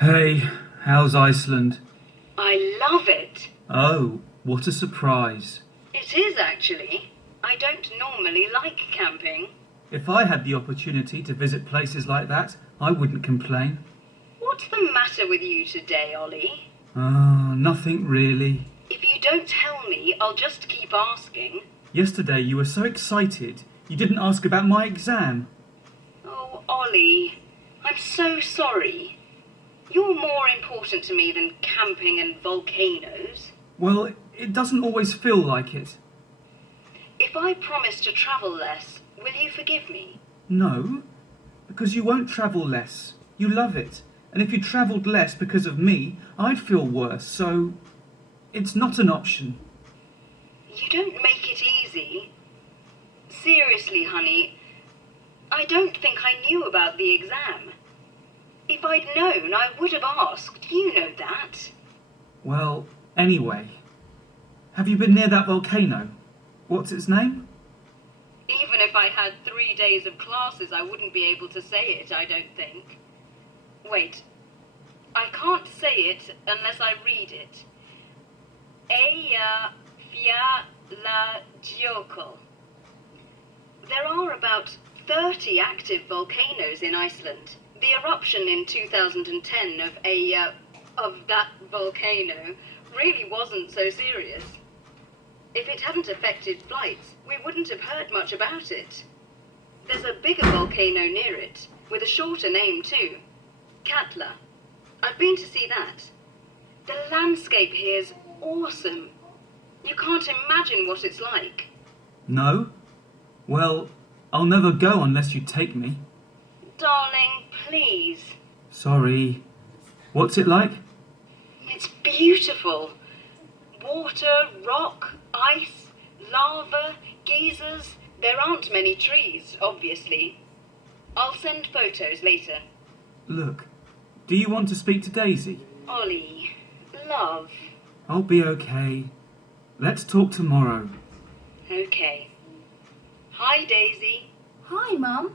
Hey, how's Iceland? I love it. Oh, what a surprise. It is actually. I don't normally like camping. If I had the opportunity to visit places like that, I wouldn't complain. What's the matter with you today, Ollie? Nothing really. If you don't tell me, I'll just keep asking. Yesterday you were so excited, you didn't ask about my exam. Oh, Ollie, I'm so sorry. You're more important to me than camping and volcanoes. Well, it doesn't always feel like it. If I promise to travel less, will you forgive me? No, because you won't travel less. You love it. And if you travelled less because of me, I'd feel worse, so it's not an option. You don't make it easy. Seriously, honey, I don't think I knew about the exam. If I'd known, I would have asked. You know that. Well, anyway, have you been near that volcano? What's its name? Even if I had 3 days of classes, I wouldn't be able to say it, I don't think. Wait, I can't say it unless I read it. Eyjafjallajökull. There are about 30 active volcanoes in Iceland. The eruption in 2010 of that volcano really wasn't so serious. If it hadn't affected flights, we wouldn't have heard much about it. There's a bigger volcano near it, with a shorter name too. Katla. I've been to see that. The landscape here is awesome. You can't imagine what it's like. No? Well, I'll never go unless you take me. Darling, please. Sorry. What's it like? It's beautiful. Water, rock, ice, lava, geysers. There aren't many trees, obviously. I'll send photos later. Look, do you want to speak to Daisy? Ollie, love. I'll be okay. Let's talk tomorrow. Okay. Hi, Daisy. Hi, Mum.